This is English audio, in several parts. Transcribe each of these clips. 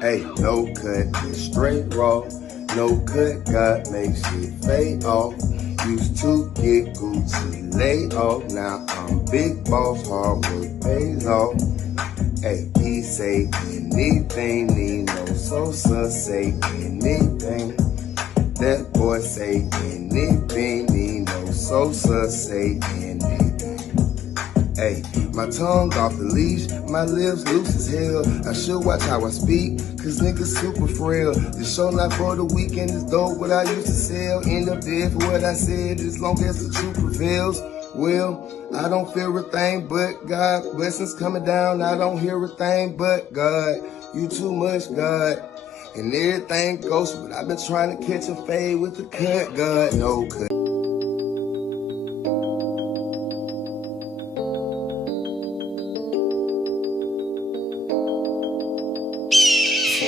Hey, no cut, straight raw. No cut, God makes shit fade off. Used to get Gucci laid off. Now I'm big boss, hard work pays off. Hey, he say anything, need no Sosa say anything. That boy say anything, need no Sosa say anything. Hey, my tongue off the leash, my lips loose as hell. I should watch how I speak, cause niggas super frail. The show not for the weekend is dope, what I used to sell. End up dead for what I said, as long as the truth prevails. Well, I don't fear a thing but God. Blessings coming down, I don't hear a thing but God. You too much, God. And everything goes, but I've been trying to catch a fade with the cut, God. No cut.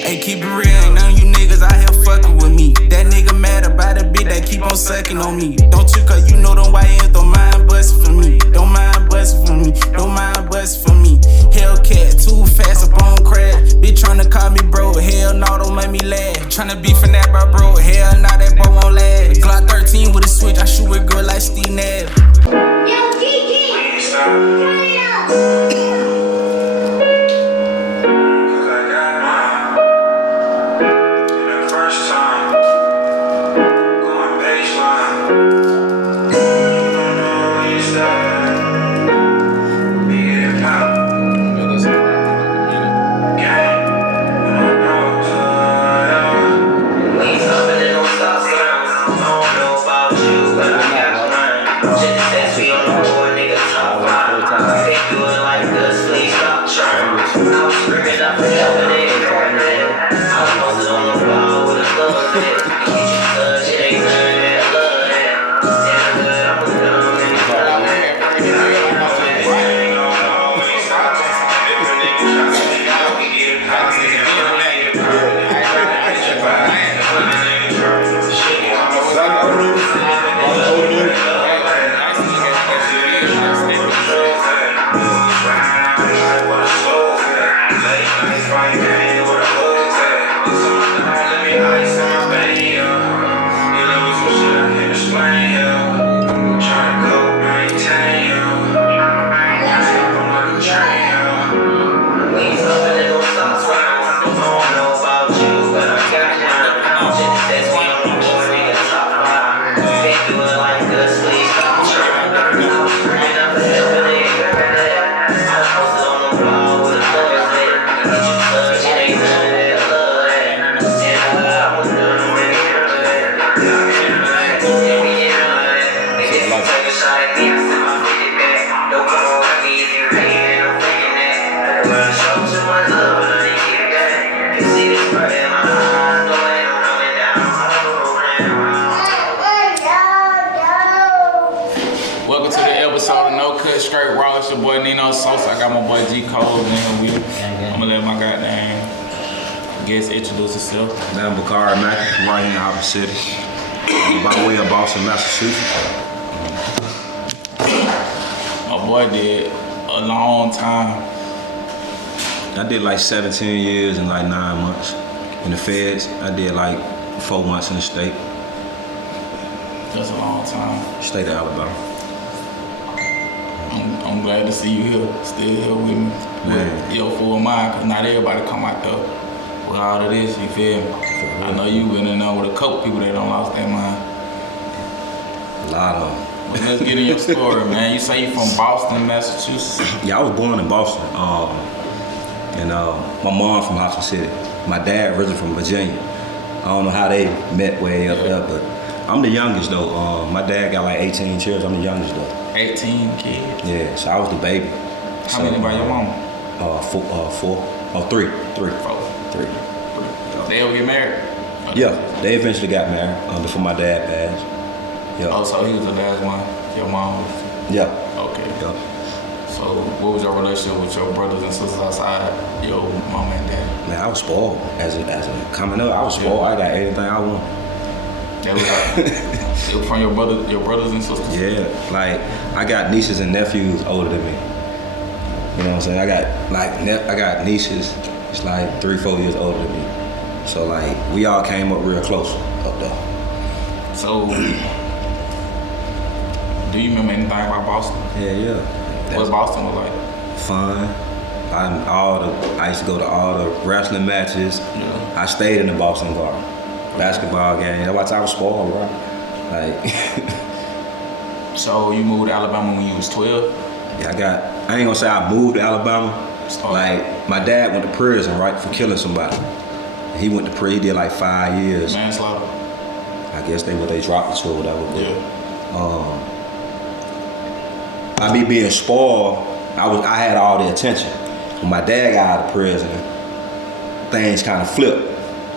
Hey, keep it real, ain't none of you niggas out here fucking with me. That nigga mad about a bitch that keep on sucking on me. Don't you, cause you know them YNs don't mind bustin' for me. Don't mind bustin' for me, don't mind bustin' for me. Hellcat, too fast up on crack. Bitch tryna call me bro, hell no, don't make me laugh. Tryna be finette by bro, hell nah, that boy won't last. Glock 13 with a switch, I shoot with girl like Steve Nash. Yo, Kiki, turn it up. Welcome to the episode of No Cut Straight Raw. It's your boy Nino Sosa. I got my boy G Cole in here. I'm gonna let my goddamn guest introduce himself. I'm Bakari Mackey, right here in Hopper City. By way of Boston, Massachusetts. My boy did a long time. I did like 17 years and like 9 months. In the feds, I did like 4 months in the state. That's a long time. State of Alabama. I'm glad to see you here, still here with me. With your full mind, cause not everybody come out there with all of this, you feel me? I know you been in there with a couple people that don't lost their mind. A lot of them. Well, let's get in your story, man. You say you from Boston, Massachusetts? Yeah, I was born in Boston. And my mom from Hopper City. My dad originally from Virginia. I don't know how they met way up there, but I'm the youngest though. My dad got like 18 children. I'm the youngest though. 18 kids? Yeah, so I was the baby. How many by your mama? Three. They ever get married? Yeah, they eventually got married before my dad passed. Yeah. Oh, so he was the last one? Your mom was? Yeah. Okay. Yeah. So what was your relationship with your brothers and sisters outside your mom and dad? Man, I was spoiled as a coming up. I was spoiled. I got anything I want. That was like, from your brothers and sisters? Yeah, like I got nieces and nephews older than me. You know what I'm saying? I got nieces He's like 3-4 years older than me. So like we all came up real close up there. So, do you remember anything about Boston? Yeah. What Boston was like? Fun. I used to go to all the wrestling matches. Yeah. I stayed in the Boston Garden. Basketball game. That's why I was spoiled, bro. Like So you moved to Alabama when you was 12? yeah, I ain't gonna say I moved to Alabama. Oh. Like my dad went to prison, right, for killing somebody. He went to prison, he did like 5 years. Manslaughter? I guess they dropped it to or whatever. Yeah. By me being spoiled, I had all the attention. When my dad got out of prison, things kind of flipped.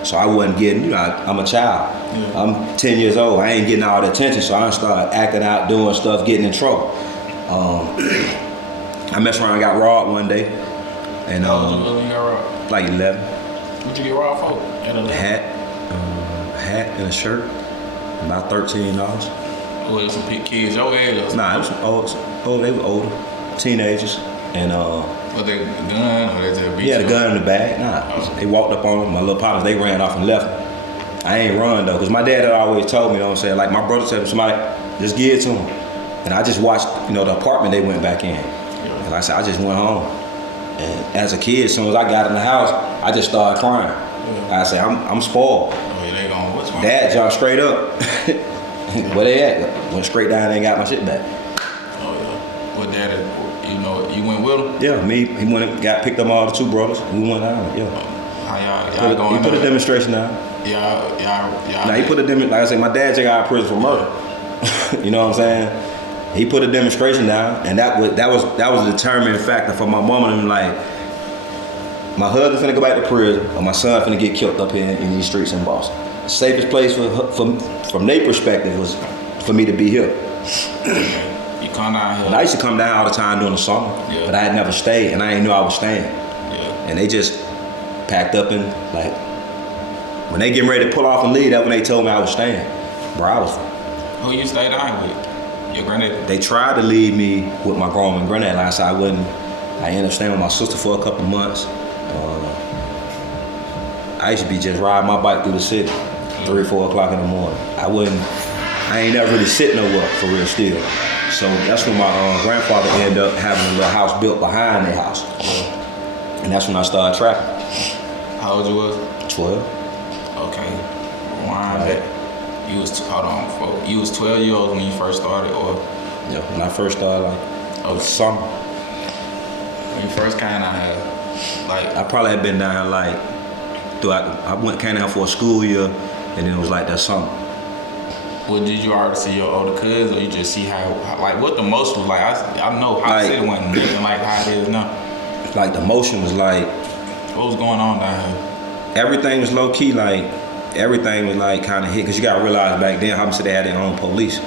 So I wasn't getting, I'm a child. Yeah. I'm 10 years old. I ain't getting all the attention, so I started acting out, doing stuff, getting in trouble. I messed around and got robbed one day. And How old you was when you got robbed? like 11. What'd you get robbed for? At 11? A hat and a shirt, about $13. Oh, it was some kids your age or something? Nah, it was they were older, teenagers. And Was they a gun or they just beat yeah, you the gun up? in the bag. Nah, Oh. they walked up on them. My little partners, they ran off and left me. I ain't run though, cause my dad had always told me, you know what I'm saying? Like my brother said, somebody just give it to him. And I just watched, the apartment they went back in. Yeah. And I said, I just went home. And as a kid, as soon as I got in the house, I just started crying. Yeah. I said, I'm spoiled. Oh, yeah, they going, what's wrong? Dad jumped straight up. Where they at? Went straight down there and got my shit back. Oh, yeah. What dad, you went with him? Yeah, he went and got picked up all the two brothers. We went down, yeah. How y'all going He put a there? demonstration down. Y'all. Now he put a like I said, my dad just got out of prison for murder. You know what I'm saying? He put a demonstration down, and that was a determining factor for my mom and them. Like, my husband's finna go back to prison, or my son finna get killed up here in these streets in Boston. The safest place from their perspective was for me to be here. You come down here. And I used to come down all the time during the summer, Yeah. but I had never stayed, and I didn't know I was staying. Yeah. And they just packed up and like, when they getting ready to pull off and leave, that's when they told me I was staying. Bro, I was. Who you stay down with? Your granddad? They tried to leave me with my grandma and granddad. Like I said, I wouldn't. I ended up staying with my sister for a couple of months. I used to be just riding my bike through the city, 3 or 4 o'clock in the morning. I ain't never really sit nowhere for real still. So that's when my grandfather ended up having a little house built behind their house. And that's when I started trapping. How old you was? 12. Okay. Rewind back. You was, hold on, folks. You was 12 years old when you first started, or? Yeah, when I first started, like, summer. When you first came out here, like, I probably had been down here like came down for a school year, and then it was like that summer. well, did you already see your older cousins, or you just see how like, what the most was like? I know how Like- the city wasn't nothing like how it is now. Like the motion was like, What was going on down here? everything was low key, like everything was like kind of hit, because you gotta realize back then, how much they had their own police.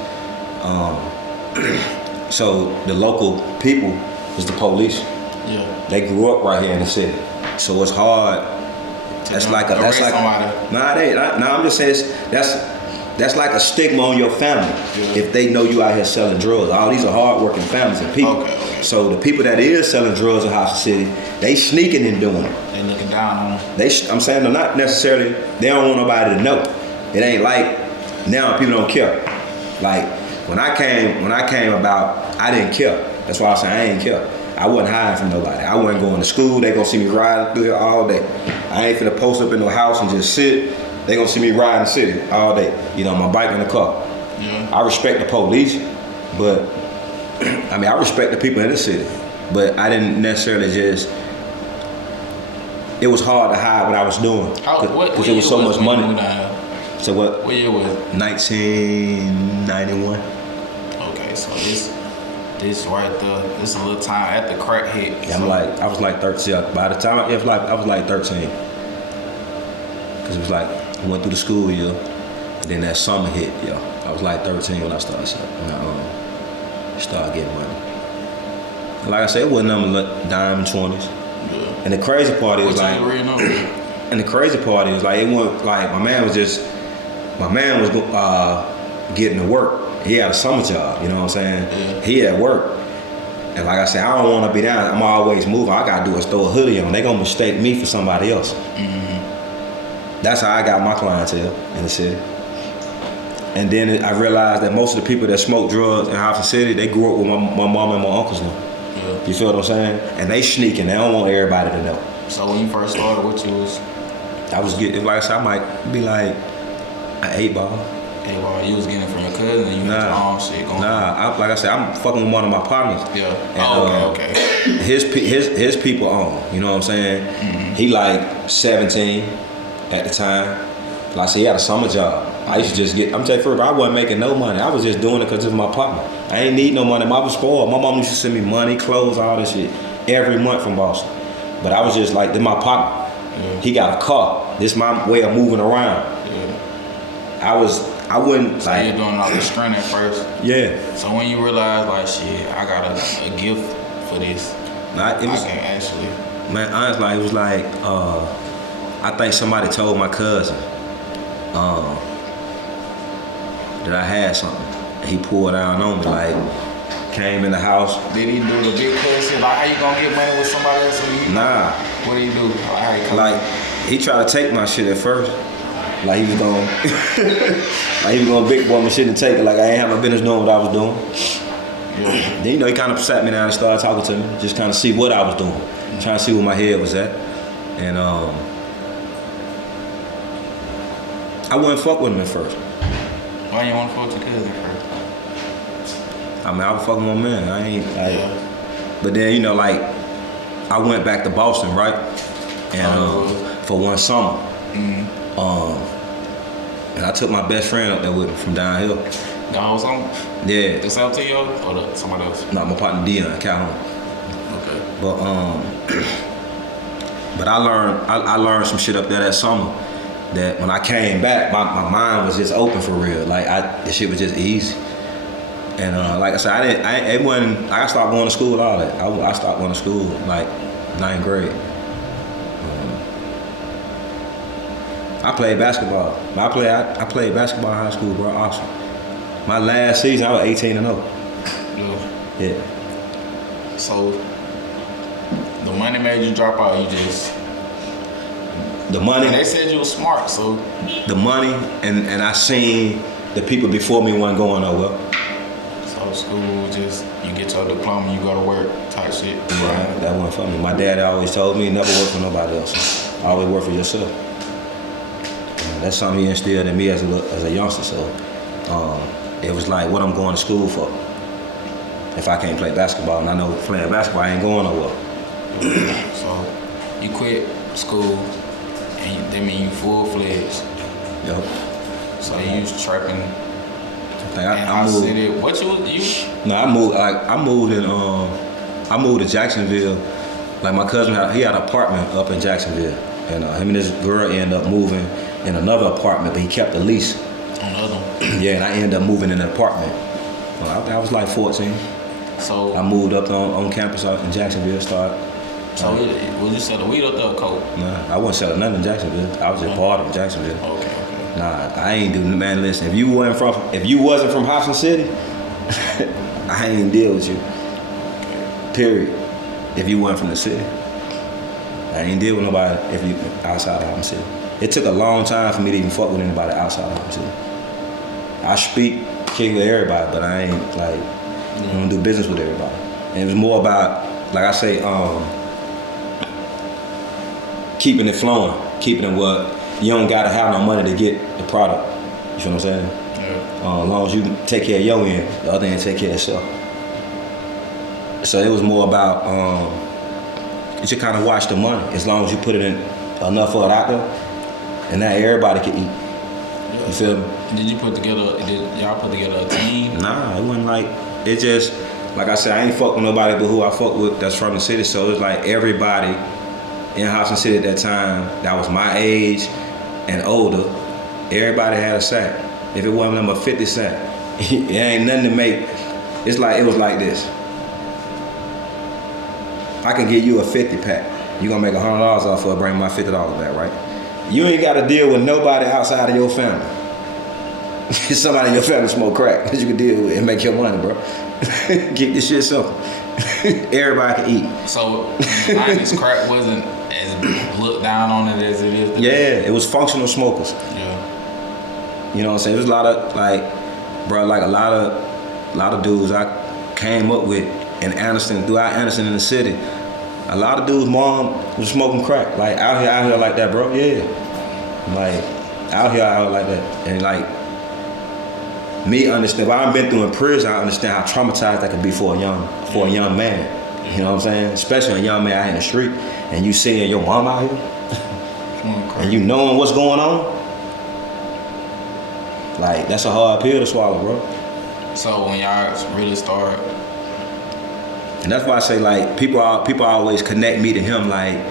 So the local people was the police. Yeah. They grew up right here in the city, so it's hard. That's like Arrest somebody. I'm just saying that's like a stigma on your family if they know you out here selling drugs. All these are hardworking families and people. Okay. So the people that is selling drugs in Hobson City, they sneaking and doing it. They looking down on them. I'm saying they're not necessarily. They don't want nobody to know. It ain't like now people don't care. Like when I came about, I didn't care. That's why I say I ain't care. I wasn't hiding from nobody. I wasn't going to school. They gonna see me riding through here all day. I ain't finna post up in no house and just sit. They gonna see me riding the city all day. My bike in the car. Yeah. I respect the police, but I respect the people in the city. But I didn't necessarily just. It was hard to hide what I was doing because it was so much money. So what? What year was it? 1991. Okay, so this right there, this a little time at the crack hit. Yeah, I was like 13. By the time I was like 13, because it was like I went through the school year, and then that summer hit. Yeah, I was like 13 when I started getting money. Like I said, it wasn't nothing like dime 20s. Yeah. And the crazy part is like, it wasn't like my man was getting to work. He had a summer job, you know what I'm saying? Yeah. He at work. And like I said, I don't want to be down. I'm always moving. All I gotta do is throw a hoodie on. They gonna mistake me for somebody else. That's how I got my clientele in the city. And then I realized that most of the people that smoke drugs in Hobson City, they grew up with my mom and my uncles now. Yeah. You feel what I'm saying? And they sneaking. They don't want everybody to know. So when you first started, what you was? I was getting, like I said, I might be like an 8-ball. Hey, well, you was getting it from your cousin and you had your own shit going on. Like I said, I'm fucking with one of my partners. Yeah. And, okay. His people own. You know what I'm saying? Mm-hmm. He like 17 at the time. Like I said, he had a summer job. I used to just get, I'm telling you, I wasn't making no money. I was just doing it because it was my partner. I ain't need no money. I was spoiled. My mom used to send me money, clothes, all this shit every month from Boston. But I was just like, this my partner. Yeah. He got a car. This my way of moving around. Yeah. I wouldn't so like. You're doing all the strength at first. Yeah. So when you realize like, shit, I got a gift for this. I can actually. Man, honestly, it was like, I think somebody told my cousin that I had something. He pulled down on me, like, came in the house. Did he do the big cuz shit? Like, how you gonna get money with somebody else? Nah. What did he do? Like, he tried to take my shit at first. Like he was gonna, like he was gonna big boy my shit and take it. Like I ain't have no business doing what I was doing. Yeah. Then he kind of sat me down and started talking to me, just kind of see what I was doing, trying to see where my head was at, and I wouldn't fuck with him at first. Why you want to fuck with your cousin first? I mean, I was fucking my man. I ain't like, but then like I went back to Boston, right, and for one summer. And I took my best friend up there with me from downhill. The whole summer? Yeah. The South T.O. or somebody else? No, my partner Dion, Calhoun. Okay. But I learned some shit up there that summer that when I came back, my mind was just open for real. Like the shit was just easy. And like I said, I stopped going to school all that. I stopped going to school like 9th grade. I played basketball. I played basketball in high school, bro. Awesome. My last season, I was 18-0. Yeah. So the money made you drop out. You just the money. And they said you were smart, so the money and I seen the people before me wasn't going nowhere. So school just you get your diploma, you go to work type shit. Yeah, that wasn't for me. My dad always told me never work for nobody else. Always work for yourself. That's something he instilled in me as a youngster. So it was like what I'm going to school for. If I can't play basketball, and I know playing basketball I ain't going nowhere. So you quit school, and that mean you full-fledged. Yep. So you was trapping. I moved. City. What you? No, I moved to Jacksonville. Like my cousin, he had an apartment up in Jacksonville, and him and his girl ended up moving in another apartment, but he kept the lease. Another? Yeah, and I ended up moving in an apartment. I was like 14. So I moved up on campus out in Jacksonville. So was you selling weed up there, coke? Nah, I wasn't selling nothing in Jacksonville. I was just part of Jacksonville. Okay. Nah, I ain't do. Man, listen, if you wasn't from Hobson City, I ain't deal with you. Period. If you wasn't from the city, I ain't deal with nobody if you outside of Hobson City. It took a long time for me to even fuck with anybody outside of Hobson City. I kick with everybody, but I ain't like I don't do business with everybody. And it was more about, like I say, keeping it flowing, keeping it what you don't gotta have no money to get the product. You feel what I'm saying? Yeah. As long as you take care of your end, the other end take care of yourself. So it was more about you should kind of watch the money. As long as you put it in enough of it out there, and now everybody can eat. You feel me? Did y'all put together a team? Nah, it wasn't like, it just, like I said, I ain't fuck with nobody but who I fuck with that's from the city. So it's like everybody in Hobson City at that time that was my age and older, everybody had a sack. If it wasn't number 50 sack, it ain't nothing to make. It was like this. I can give you a 50 pack. You gonna make $100 off of it, bring my $50 back, right? You ain't gotta deal with nobody outside of your family. Somebody in your family smoke crack that you can deal with and make your money, bro. Keep this shit simple. Everybody can eat. So, this crack wasn't as looked down on it as it is today. Yeah, it was functional smokers. Yeah. You know what I'm saying? There's a lot of like, bro, like a lot of dudes I came up with in Anderson, throughout Anderson in the city. A lot of dudes' mom was smoking crack, like out here like that, bro. Yeah, like out here like that, and like me understand. What I've been through in prison, I understand how traumatized that could be for a young man. You know what I'm saying? Especially a young man out in the street, and you seeing your mom out here, and you knowing what's going on. Like that's a hard pill to swallow, bro. So when y'all really start. And that's why I say like people always connect me to him like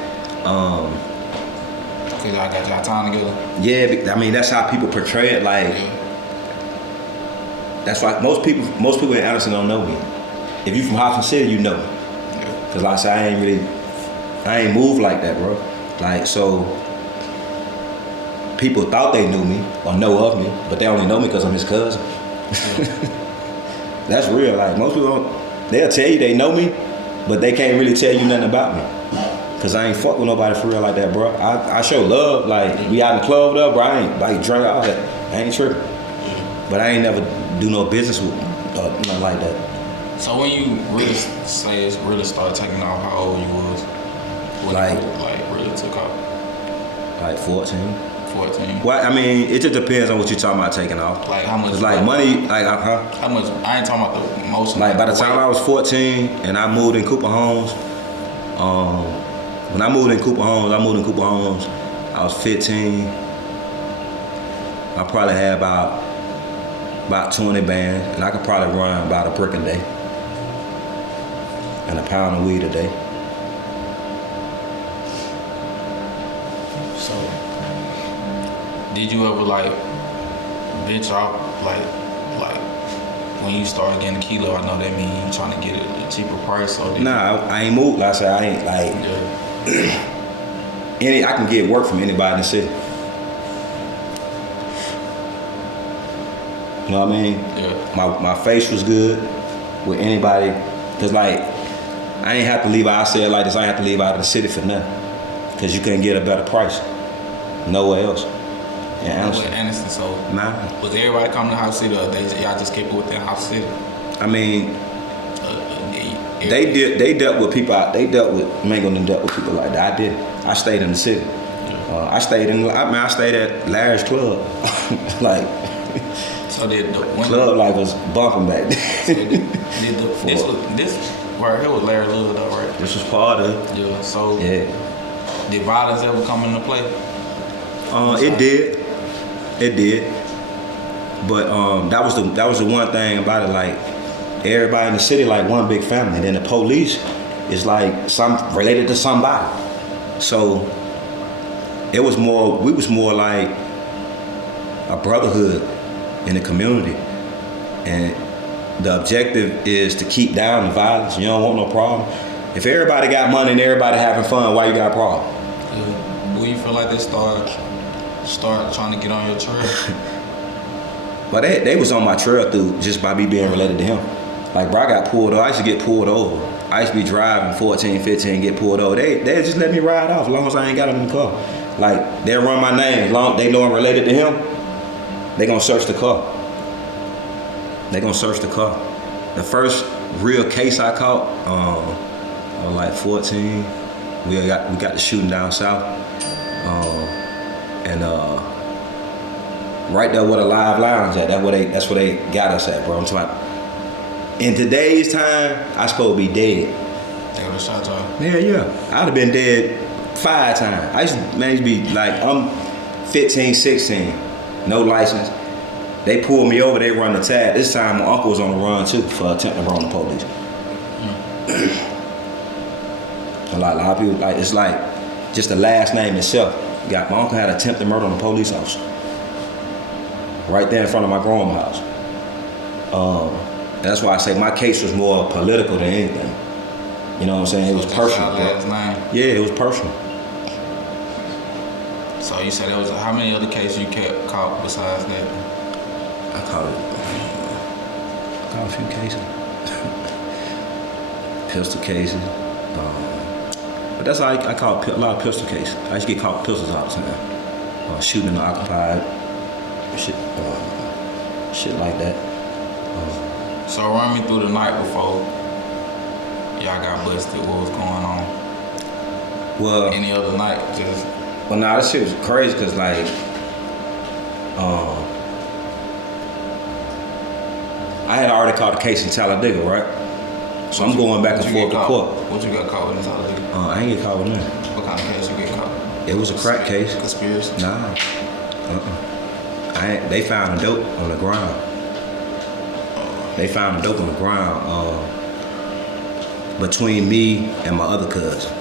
Cause y'all got y'all time together. Yeah, I mean that's how people portray it. Like that's why most people in Anderson don't know me. If you from Hobson City, you know me. Cause like I said, I ain't moved like that, bro. Like so, people thought they knew me or know of me, but they only know me because I'm his cousin. That's real. Like most people don't. They'll tell you they know me, but they can't really tell you nothing about me. Cause I ain't fuck with nobody for real like that, bro. I show love, like we out in the club though, bro. I ain't like drink all that. I ain't tripping. But I ain't never do no business with nothing like that. So when you really say it's really started taking off, how old you was? When Like really took off? Like 14. 14. Well, I mean, it just depends on what you're talking about taking off. Like how much? Cause like money, like How much? I ain't talking about the most. Like by the time I was 14 and I moved in Cooper Homes, when I moved in Cooper Homes, I was 15. I probably had about 20 bands, and I could probably run about a brick a day and a pound of weed a day. So, did you ever like bitch out like when you started getting a kilo? I know that mean you trying to get it a cheaper price. Or Nah, I ain't moved. Like I said, I ain't like I can get work from anybody in the city. You know what I mean? Yeah. My face was good with anybody, cause like I ain't have to leave. I said it like this. I ain't have to leave out of the city for nothing, cause you couldn't get a better price nowhere else. Yeah, Anderson. So nah. Was everybody coming to House City, or y'all just kept it within House City? I mean, they dealt with people. They dealt with Mango and dealt with people like that. I didn't. I stayed in the city. I stayed at Larry's club, like. So did the club life was bumping back then. So this right here was Larry Love though, right? This was part of it. Yeah. So yeah. Did violence ever come into play? It did. But that was the one thing about it. Like everybody in the city like one big family. Then the police is like some related to somebody. So we was more like a brotherhood in the community, and the objective is to keep down the violence. You don't want no problem. If everybody got money and everybody having fun, why you got a problem? Will you feel like they start trying to get on your trail? But they was on my trail through just by me being related to him. Like bro, I got pulled over. I used to get pulled over. I used to be driving 14, 15, get pulled over. They just let me ride off as long as I ain't got them in the car. Like they'll run my name as long they know I'm related to him. They gonna search the car. The first real case I caught, I was like 14. We got the shooting down south, and right there where the live lounge at. That's where they got us at, bro. I'm talking about. In today's time, I supposed to be dead. They would have shot y'all. Yeah. I'd have been dead 5 times. I used to be like, I'm 15, 16. No license. They pulled me over, they run the tag. This time my uncle was on the run too for attempting to run the police. A lot of people, like it's like just the last name itself. My uncle had attempted murder on a police officer. Right there in front of my grandma's house. And that's why I say my case was more political than anything. You know what I'm saying? It was personal. Last name. Yeah, it was personal. So you said there was how many other cases you kept caught besides that? I caught a few cases. pistol cases. But that's how I caught a lot of pistol cases. I used to get caught with pistols all the time. Shooting in the occupied, shit like that. So run me through the night before y'all got busted. What was going on? Well, Any other night, just. Well, nah, that shit was crazy because like, I had already caught a case in Talladega, right? So I'm going back and forth to court. What you got caught with in Talladega? I ain't get caught with nothing. What kind of case you get caught? It was a crack case. Conspiracy? Nah. They found the dope on the ground. They found the dope on the ground between me and my other cousin.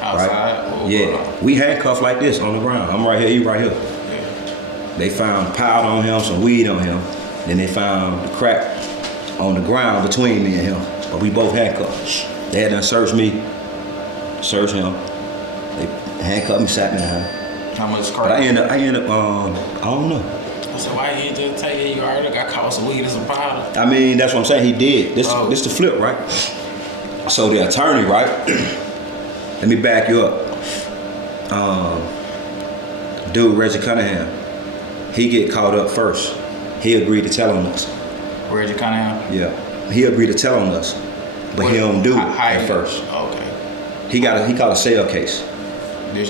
Outside? Right? Yeah. We handcuffed like this on the ground. I'm right here, you right here. Yeah. They found powder on him, some weed on him. Then they found the crack on the ground between me and him. But we both handcuffed. They had done searched me, searched him. They handcuffed me, sat me down. How much crack? But I end up, I don't know. So why you just take it? You already got caught with some weed and some powder. I mean, that's what I'm saying. He did. This the flip, right? So the attorney, right? Let me back you up. Dude, Reggie Cunningham, he get caught up first. He agreed to tell on us. Reggie Cunningham? Yeah. He agreed to tell on us, but he don't do it at first. Okay. He caught a sale case.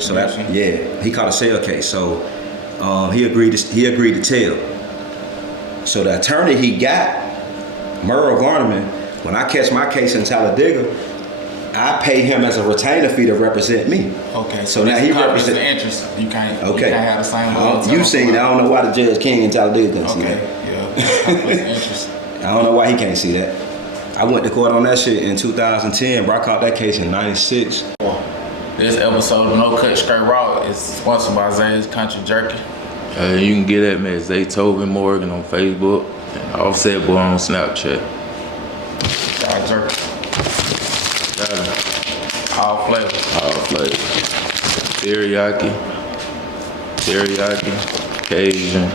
So that, yeah, he caught a sale case. So he agreed to tell. So the attorney he got, Merle Varnerman, when I catch my case in Talladega, I pay him as a retainer fee to represent me. Okay. So now he represents the interest. You can't have the same. You seen it. I don't know why the Judge King in Talladega couldn't see that. Yeah. Interest. I don't know why he can't see that. I went to court on that shit in 2010, bro. I caught that case in '96. This episode of No Cut Straight Raw is sponsored by Zay's Country Jerky. You can get at me at Zaytoven Morgan on Facebook and Offset Boy on Snapchat. Dog jerky. Got it. All flavors. All flavors. Teriyaki, Cajun,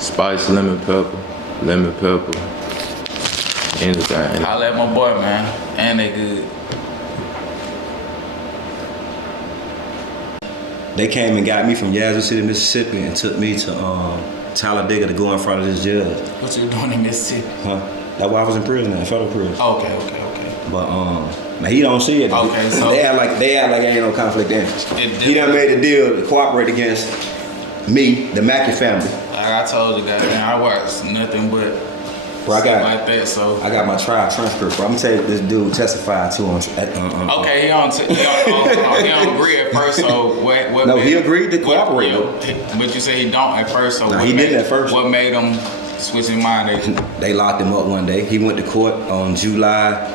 spiced lemon pepper, anything. I let my boy, man, and they good. They came and got me from Yazoo City, Mississippi, and took me to Talladega to go in front of this judge. What you doing in Mississippi? Huh? That's why I was in prison, in federal prison. Okay. But now he don't see it. Okay, so they act like ain't no conflict of interest. He done made a deal to cooperate against me, the Mackey family. Like I told you, goddamn, I watch nothing but Bro, like that. So I got my trial transcript. Bro, I'm gonna tell you this dude testified to him. Okay, he don't agree at first. So what? No, he agreed to cooperate. But you say he don't at first. So he didn't at first. What made him switch his mind? They locked him up one day. He went to court on July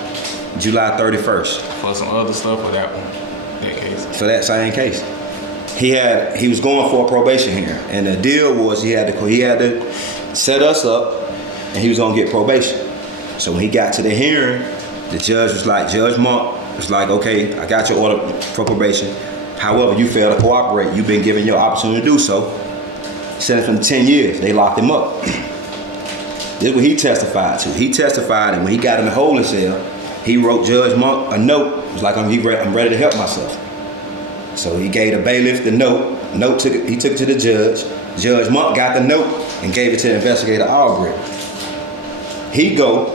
31st. For some other stuff for that one, that case. For that same case. He was going for a probation hearing, and the deal was he had to set us up, and he was gonna get probation. So when he got to the hearing, the judge was like, Judge Monk was like, okay, I got your order for probation. However, you failed to cooperate. You've been given your opportunity to do so. Sentenced him to 10 years. They locked him up. This is what he testified to. He testified, and when he got in the holding cell, he wrote Judge Monk a note. It was like, I'm ready to help myself. So he gave the bailiff the note. He took it to the judge. Judge Monk got the note and gave it to the investigator Aubrey. He go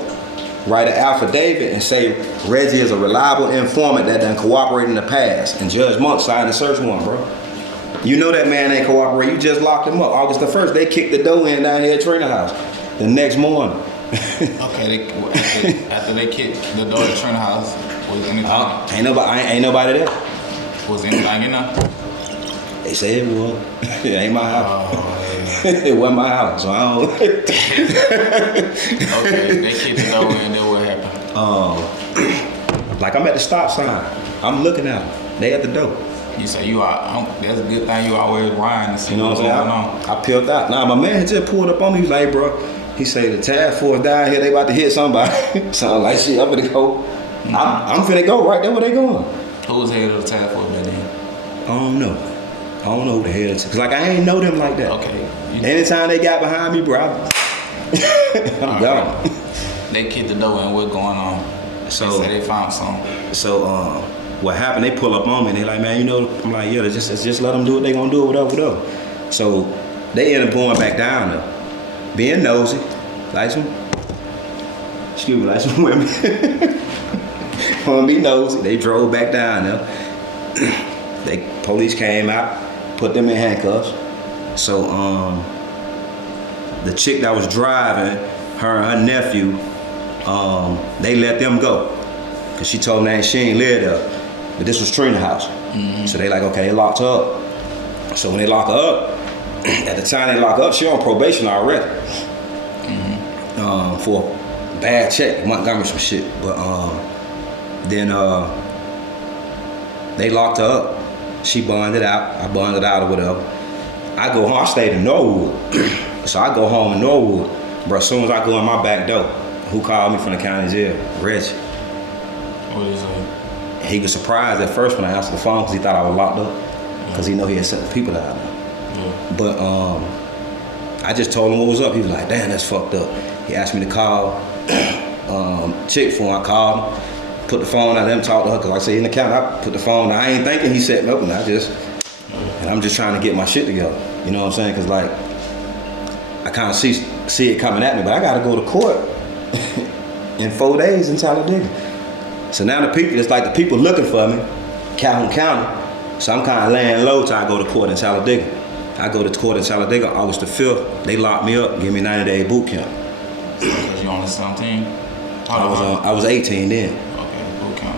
write an affidavit and say Reggie is a reliable informant that done cooperated in the past. And Judge Monk signed the search warrant, bro. You know that man ain't cooperate. You just locked him up. August the 1st, they kicked the door in down here at Trina House. The next morning. Okay, after they kicked the door at Trina House, was anything? Ain't nobody there. Was anything in there? They say it was. It ain't my house. Oh, yeah. It wasn't my house, so I don't. Okay, they kicked the door in, then what happened? Like I'm at the stop sign. I'm looking out. They at the door. You say you are. That's a good thing. You always riding to see You know what's what going I'm on. saying? I peeled out. Nah, my man just pulled up on me. He was like, hey, bro. He said the task force down here. They about to hit somebody. So I'm like, shit, I'm finna go. I'm finna go right there where they going. Who was head of the task force back then? I don't know who the hell it is. Cause like I ain't know them like that. Okay. Anytime they got behind me, bro, I'm gone. They kicked the door in. What's going on? So they said they found some. So what happened? They pull up on me and they like, man, you know, I'm like, yeah, just let them do what they gonna do, whatever. So they end up going back down there, being nosy, like some women. Wanna be nosy. They drove back down there. Police came out, put them in handcuffs. So the chick that was driving, her and her nephew, they let them go. Cause she told them that she ain't live there. But this was Trina's house. Mm-hmm. So they like, okay, they locked her up. So when they lock her up, at the time they lock her up, she on probation already. Mm-hmm. For a bad check, Montgomery some shit. But then they locked her up. She bonded out. I bonded out or whatever. I go home. I stayed in Norwood. So I go home in Norwood. Bro, as soon as I go in my back door, who called me from the county jail? Reggie. What is it? He was surprised at first when I answered the phone because he thought I was locked up. Because he know he had sent the people out there. Yeah. But I just told him what was up. He was like, damn, that's fucked up. He asked me to call chick for him. I called him, put the phone out, let him talk to her. Because like I said, in the county, I put the phone, I ain't thinking he set me up, and I'm just trying to get my shit together. You know what I'm saying? Because like, I kind of see it coming at me, but I got to go to court in 4 days in Talladega. So now the people, it's like the people looking for me, Calhoun County. So I'm kind of laying low till I go to court in Talladega. I go to court in Talladega August the 5th. They locked me up, give me 90-day boot camp. Because you only 17? I was 18 then. Okay, boot camp.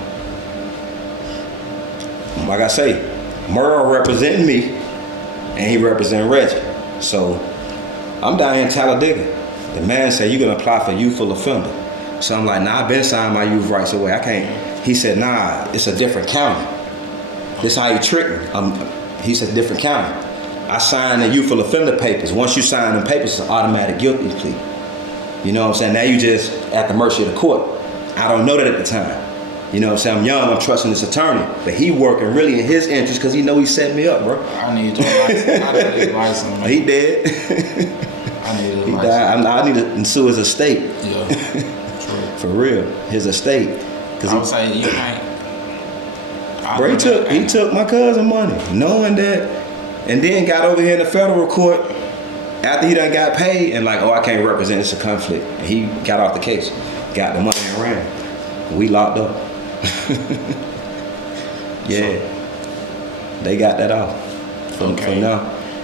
Like I say, Merle representing me, and he representing Reggie. So I'm down here in Talladega. The man said, you're gonna apply for youthful offender. So I'm like, nah, I've been signing my youth rights away. I can't. He said, nah, it's a different county. This how you trick me. He said, different county. I signed the youthful offender papers. Once you sign them papers, it's an automatic guilty plea. You know what I'm saying? Now you just at the mercy of the court. I don't know that at the time. You know what I'm saying? I'm young, I'm trusting this attorney. But he working really in his interest because he know he set me up, bro. I need your license. I need his license, man. He dead. I need his He license. died. I need to sue his estate. Yeah. For real. His estate. I would say you can't. Bro, he took my cousin money, knowing that, and then got over here in the federal court after he done got paid and like, oh, I can't represent, it's a conflict. And he got off the case, got the money and ran. We locked up. Yeah. They got that off. For now.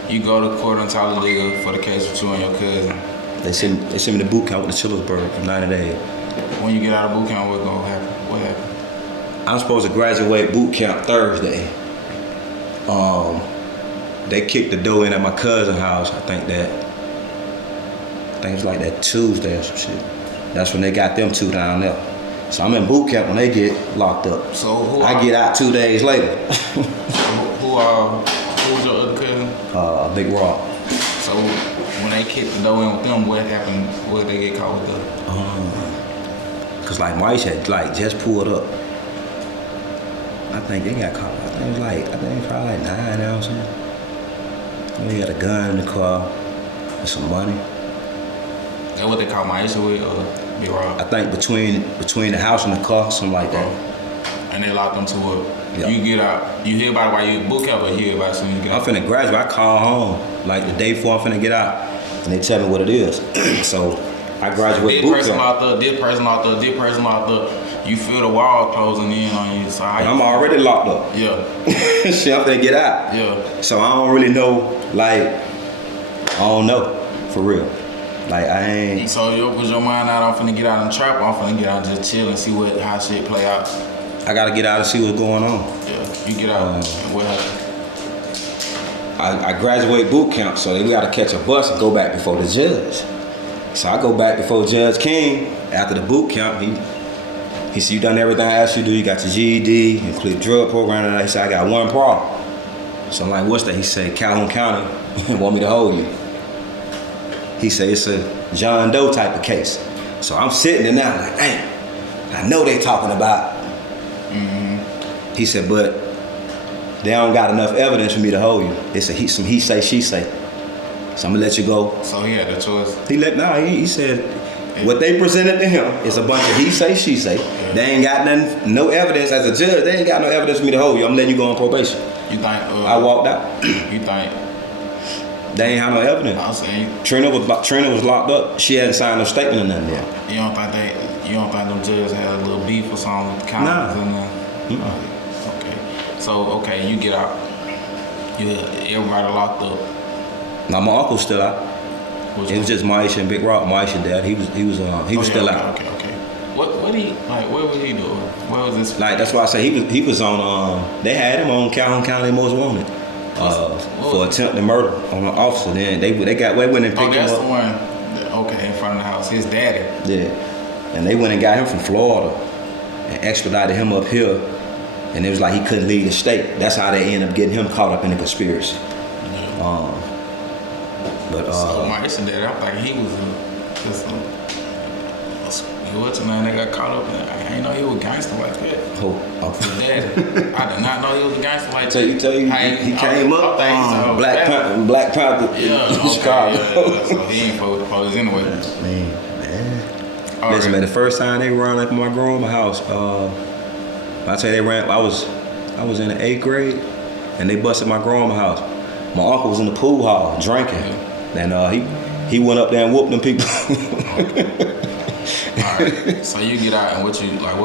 You go to court in Talladega for the case with you and your cousin. They sent me to boot camp with the Chillersburg for 90 days. When you get out of boot camp, what's gonna happen? What happened? I'm supposed to graduate boot camp Thursday. They kicked the door in at my cousin's house. I think it was like that Tuesday or some shit. That's when they got them two down there. So I'm in boot camp when they get locked up. So I get out 2 days later. Who was your other cousin? Big Rock. So when they kicked the door in with them, what happened? What did they get caught with them? Cause like Mike had like just pulled up. I think they got caught. I think it was probably like 9 ounces. He had a gun in the car and some money. That what they call my issue with, Big Rock? I think between the house and the car, something like that. And they locked them to what? Yep. You get out, you hear about it while you in boot camp, or you hear about it as soon as you get out? I'm finna graduate. I call home like the day before I'm finna get out, and they tell me what it is. So I graduate boot camp. This person locked up. You feel the wall closing in on you. So I'm already locked up. Yeah. Shit, I'm finna get out. Yeah. So I don't really know. I don't know for real. Like I ain't. So was your mind out? I'm finna get out and trap. I'm finna get out and just chill and see how shit play out. I gotta get out and see what's going on. Yeah. You get out. And what happened? I graduate boot camp, so we gotta catch a bus and go back before the judge. So I go back before Judge King after the boot camp. He said, you done everything I asked you to do. You got your GED, you complete drug program. And he said, I got one problem. So I'm like, what's that? He said, Calhoun County want me to hold you. He said, it's a John Doe type of case. So I'm sitting there now like, damn, I know they talking about. Mm-hmm. He said, but they don't got enough evidence for me to hold you. It's some he say, she say. So I'm gonna let you go. So he had the choice. He said, What they presented to him is a bunch of he say, she say. They ain't got nothing, no evidence as a judge. They ain't got no evidence for me to hold you. I'm letting you go on probation. You think? I walked out. You think? They ain't have no evidence. I'm saying. Trina was locked up. She hadn't signed no statement or nothing yet. You don't think them judges had a little beef or something with the counties and okay. So okay, you get out. Everybody locked up. Now my uncle's still out. It was just Maisha and Big Rock. Maisha dad, he was still out. Okay. What he like? What was he doing? What was this? Like that's why I say he was on. They had him on Calhoun County Most Wanted for attempted murder on an officer. Then they went and picked him up. That's the one. Okay, in front of the house. His daddy. Yeah, and they went and got him from Florida and expedited him up here. And it was like he couldn't leave the state. That's how they ended up getting him caught up in the conspiracy. So my dad, I thought he was what's the name that got caught up in it? I didn't know he was a gangster like that. His daddy. I did not know he was a gangster like that. Tell you, he came up Black Panther in Chicago. Yeah, so he ain't for the police anyway. Man. Listen, man, the first time they ran up in my grandma's house, I tell you, I was in the 8th grade, and they busted my grandma's house. My uncle was in the pool hall drinking, and he went up there and whooped them people. Alright, so you get out and what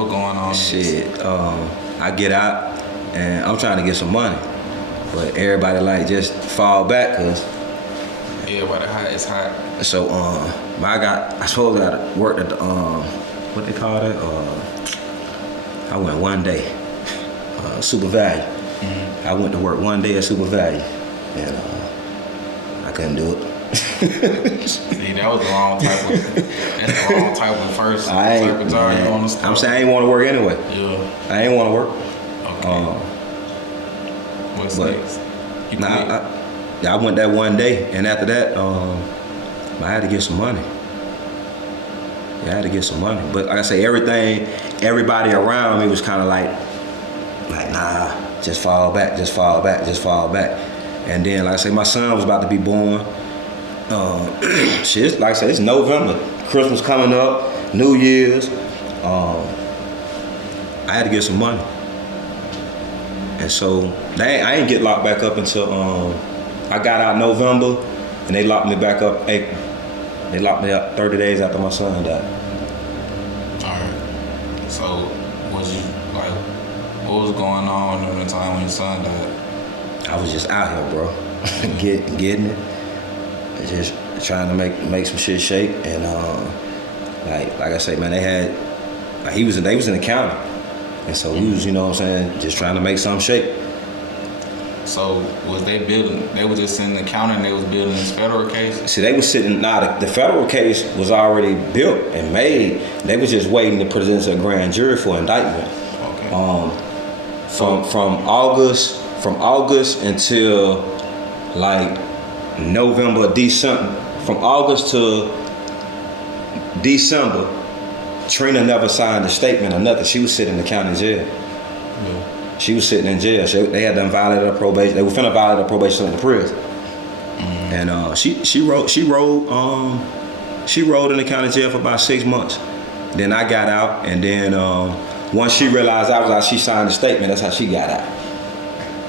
going on? Shit, I get out and I'm trying to get some money, but everybody just fall back cause everybody hot. It's hot. So I suppose I worked at the what they call that? I went one day, Super Value. Mm-hmm. I went to work one day at Super Value, and I couldn't do it. See, that was the wrong type of. That's the wrong type of first. I'm saying I ain't want to work anyway. Yeah. I ain't want to work. Okay. What's next? I went that one day, and after that, I had to get some money. But like I say, everybody around me was kind of like, nah, just fall back. And then, like I say, my son was about to be born. Shit, like I said, it's November. Christmas coming up, New Year's. I had to get some money. And so, I ain't get locked back up until I got out November, and they locked me back up April. They locked me up 30 days after my son died. Alright. So, what was going on during the time when your son died? I was just out here, bro. getting it. Just trying to make some shit shake. And like I say, man, they was in the county. And so we was, you know what I'm saying, just trying to make something shake. So was they building, they was just in the county and they was building this federal case? See, they was sitting, the federal case was already built and made. They was just waiting to present to a grand jury for indictment. Okay. From August until like November, December, from August to December, Trina never signed a statement or nothing. She was sitting in the county jail. Yeah. She was sitting in jail. They had done violated her probation. They were finna violate her probation in the prison. Mm-hmm. And she rolled in the county jail for about 6 months. Then I got out, and then once she realized I was out, she signed a statement. That's how she got out.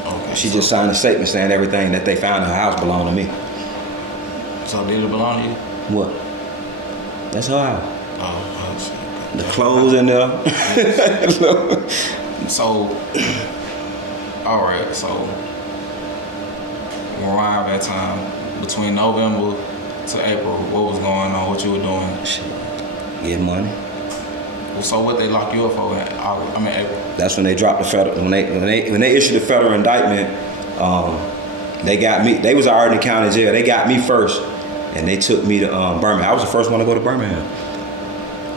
Okay. She just signed a statement saying everything that they found in her house belonged to me. So did it belong to you? What? That's her house. Oh, shit. The clothes in there. So, all right. So, around that time, between November to April, what was going on? What you were doing? Shit. Get money. So what they locked you up for? April. That's when they dropped the federal. When they issued the federal indictment, they got me. They was already in the county jail. They got me first, and they took me to Birmingham. I was the first one to go to Birmingham.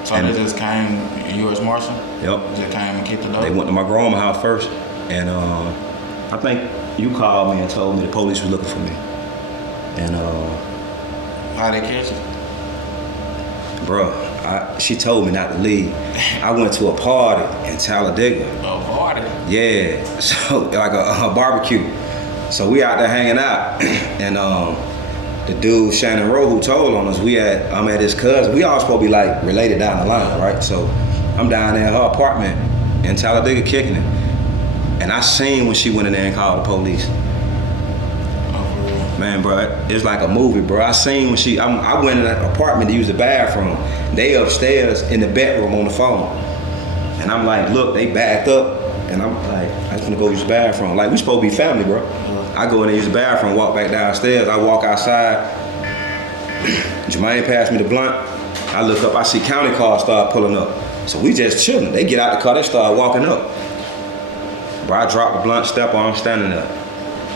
So they just came, U.S. Marshal? Yep. Just came and kicked it up? They went to my grandma's house first, and I think you called me and told me the police was looking for me. And how'd they catch you? Bro, she told me not to leave. I went to a party in Talladega. A party? Yeah, so like a barbecue. So we out there hanging out, and the dude Shannon Rowe who told on us, I'm at his cousin. We all supposed to be like related down the line, right? So I'm down there in her apartment in Talladega kicking it. And I seen when she went in there and called the police. Man, bro, it's like a movie, bro. I seen when I went in that apartment to use the bathroom. They upstairs in the bedroom on the phone. And I'm like, look, they backed up. And I'm like, I just wanna go use the bathroom. Like, we supposed to be family, bro. I go in and use the bathroom, walk back downstairs. I walk outside. Jermaine passed me the blunt. I look up, I see county cars start pulling up. So we just chilling. They get out the car, they start walking up. Bro, I drop the blunt, step on, I'm standing there.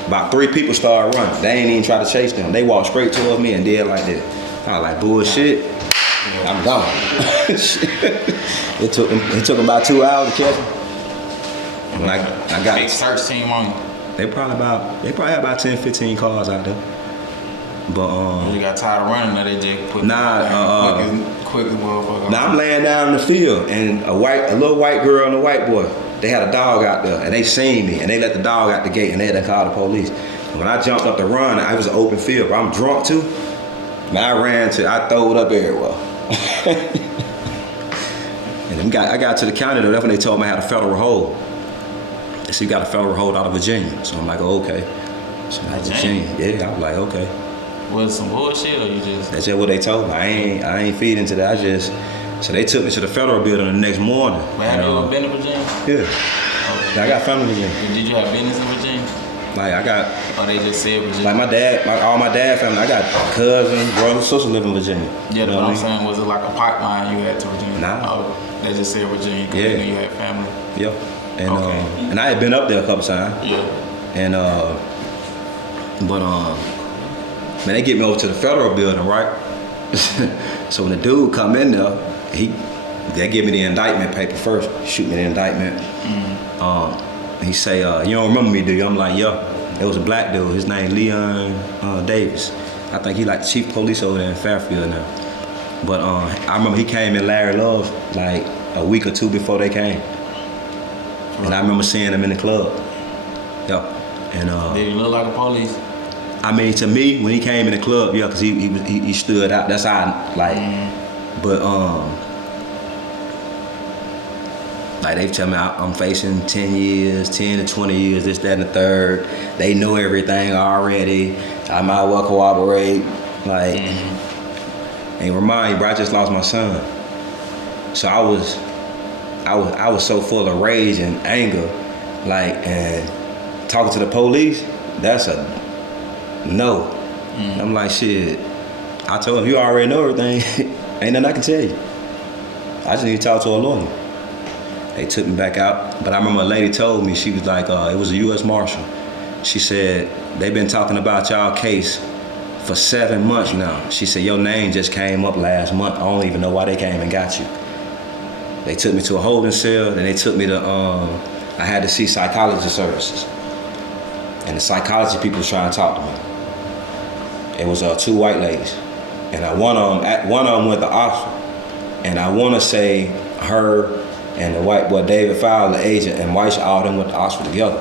About 3 people started running. They ain't even try to chase them. They walked straight towards me and did like this. I was like, bullshit. I'm gone. It took them about 2 hours to catch me. When I got big search team on you. They probably had about 10, 15 cars out there. But you got tired of running, or they just put quick as motherfucker. Now I'm laying down in the field and a little white girl and a white boy. They had a dog out there and they seen me and they let the dog out the gate and they had to call the police. And when I jumped up to run, I was an open field, but I'm drunk too. Man, I throwed up everywhere. And then I got to the county though, that's when they told me I had a federal hold. They said you got a federal hold out of Virginia. So I'm like, oh, okay. So Virginia. Yeah, I was like, okay. Was it some bullshit or you just? That's just what they told me. I ain't feed into that. So they took me to the federal building the next morning. But have you ever been to Virginia? Yeah. Okay. I got family in Virginia. Did you have business in Virginia? Like I got. Or they just said Virginia? Like all my dad family. I got cousins, brothers, sisters live in Virginia. Yeah, but I'm saying, was it like a pipeline you had to Virginia? Nah. Oh, they just said Virginia because they knew you had family. Yep. And I had been up there a couple times. Yeah. And man, they get me over to the federal building, right? So when the dude come in there, they give me the indictment paper first, shoot me the indictment. He say, you don't remember me, do you? I'm like, yeah. It was a black dude, his name Leon Davis. I think he like the chief police over there in Fairfield now. But I remember he came in Larry Love like a week or 2 before they came. And I remember seeing him in the club. Yeah. And did he look like a police? I mean, to me, when he came in the club, yeah, because he stood out. That's how I, like, but like they tell me I'm facing 10 years, 10 to 20 years, this, that, and the third. They know everything already. I might well cooperate. Like, and remind you, bro, I just lost my son. So I was so full of rage and anger, like, and talking to the police, that's a no. I'm like, shit, I told him, you already know everything. Ain't nothing I can tell you. I just need to talk to a lawyer. They took me back out, but I remember a lady told me, she was like, it was a U.S. Marshal. She said, they've been talking about y'all case for 7 months now. She said, your name just came up last month. I don't even know why they came and got you. They took me to a holding cell, then they took me to, I had to see psychology services. And the psychology people was trying to talk to me. It was 2 white ladies. And one of them went to Oxford. And I want to say her and the white boy, David Fowler, the agent, and Weiss, all them went to Oxford together.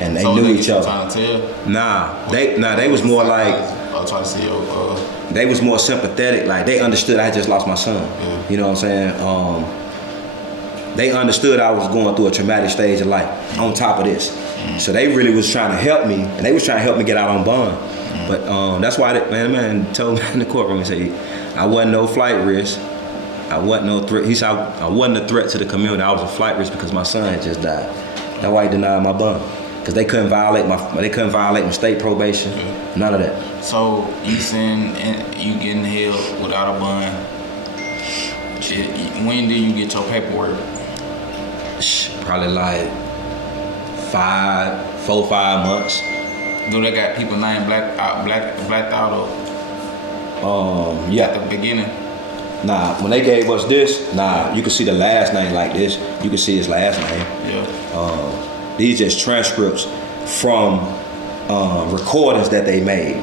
And they knew each other. Trying to tell? Nah, they was more like, I was trying to see they was more sympathetic. Like, they understood I just lost my son. You know what I'm saying? They understood I was going through a traumatic stage of life on top of this. So they really was trying to help me, and they was trying to help me get out on bond. But that's why that man told me in the courtroom, he said, I wasn't no flight risk. I wasn't no threat. He said I wasn't a threat to the community. I was a flight risk because my son had just died. That's why he denied my bond. Because they couldn't violate my state probation. None of that. So you saying you getting held without a bond. When did you get your paperwork? Probably like 4 or 5 months. Do they got people named blacked out or? Yeah. At the beginning. Nah, when they gave us this, you can see the last name like this. You can see his last name. Yeah. These just transcripts from recordings that they made.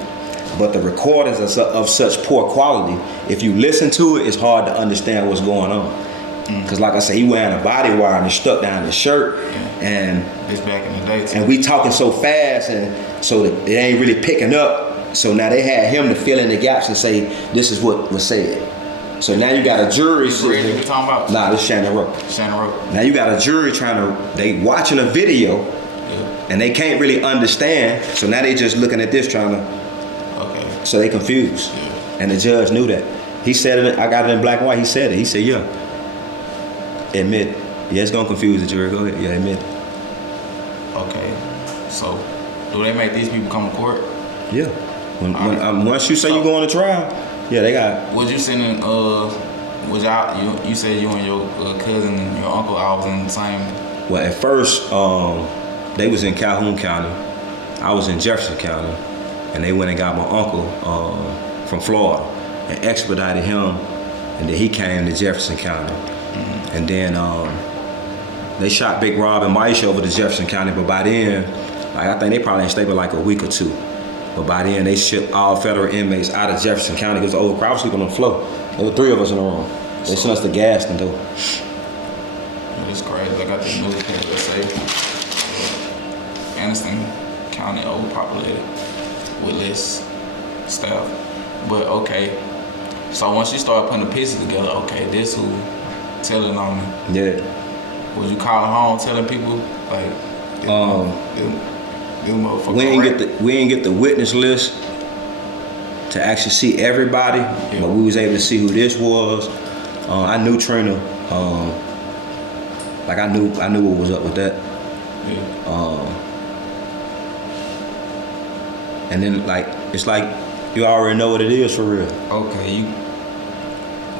But the recordings are of such poor quality, if you listen to it, it's hard to understand what's going on. Because like I said, he wearing a body wire and it's stuck down his shirt. And it's back in the day too. And we talking so fast and so that it ain't really picking up. So now they had him to fill in the gaps and say this is what was said. So now you got a jury Is Red sitting. you talking about? Nah, this Shannon Rowe. Shannon Rowe. Now you got a jury trying to, they watching a video Yeah. and they can't really understand. So now they just looking at this trying to, Okay. so they confused. Yeah. And the judge knew that. He said it, I got it in black and white, he said it. He said, yeah, admit it. Yeah, it's gonna confuse the jury, go ahead, yeah, admit it. Okay. So, do they make these people come to court? Yeah. Once you say you go on a trial, yeah, they got. Was you sending, was y'all, you said you and your cousin and your uncle, I was in the same. Well, at first, they was in Calhoun County. I was in Jefferson County. And they went and got my uncle from Florida and expedited him. And then he came to Jefferson County. Mm-hmm. And then they shot Big Rob and Maisha over to Jefferson County. But by then, like, I think they probably ain't stayed for like a week or two. But by then, they shipped all federal inmates out of Jefferson County because overcrowded. I was sleeping on the floor. There were 3 of us in the room. They sent us to Gaston, though. It's crazy. I got this newspaper that say Anderson County overpopulated with less staff. But okay, so once you start putting the pieces together, okay, this who telling on me. Yeah. Would you call home telling people like them motherfuckers? We ain't get the witness list to actually see everybody, but we was able to see who this was. I knew Trina. Like I knew what was up with that. Yeah. And then like it's like you already know what it is for real. Okay,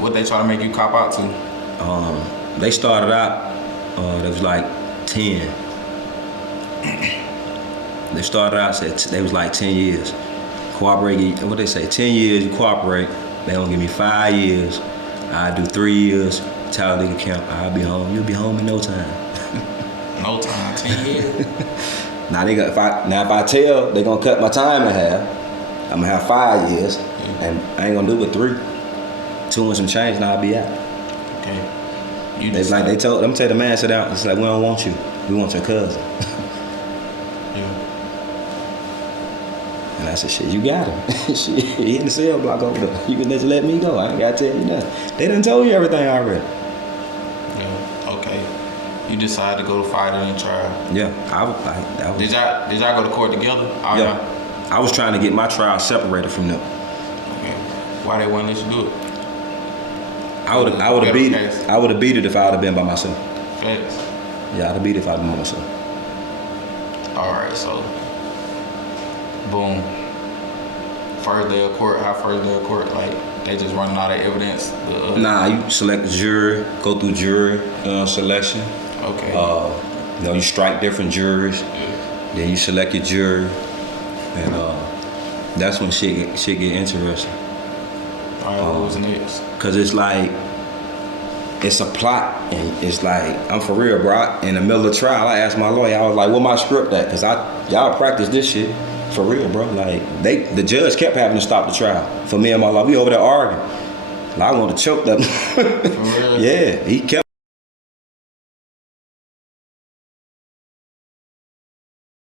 what they try to make you cop out to? They started out. There was like 10. They started out said they was like 10 years. Cooperate. What they say? 10 years you cooperate. They gonna give me 5 years. I do 3 years. Talladega camp. I'll be home. You'll be home in no time. No time. 10 years. Now if I tell they gonna cut my time in half, I'm gonna have 5 years, and I ain't gonna do but 3. 2 and some change, and I'll be out. Okay. They tell the man sit down. It's like we don't want you. We want your cousin. Yeah. And I said, shit, you got him. Shit, he in the cell block over there. You can just let me go. I ain't gotta tell you nothing. They done told you everything already. Yeah. Okay. You decided to go to fight in the trial. Yeah. Did y'all go to court together? Yeah. I was trying to get my trial separated from them. Okay. Why they wouldn't let you do it? I would have beat it. I would have beat it if I would have been by myself. Facts. Yeah, I'd have beat it if I'd been by myself. All right, so boom. First day of court, like they just running out of evidence. Nah, you select the jury, go through jury selection. Okay. You strike different juries. Yeah. Then you select your jury, and that's when shit get interesting. All right, what was next? Cause it's like it's a plot, and it's like I'm for real, bro. In the middle of the trial, I asked my lawyer, I was like, "Where my script at?" Cause y'all practice this shit for real, bro. Like the judge kept having to stop the trial for me and my lawyer. We over there arguing. I wanted to choke them. For real? Yeah, he kept.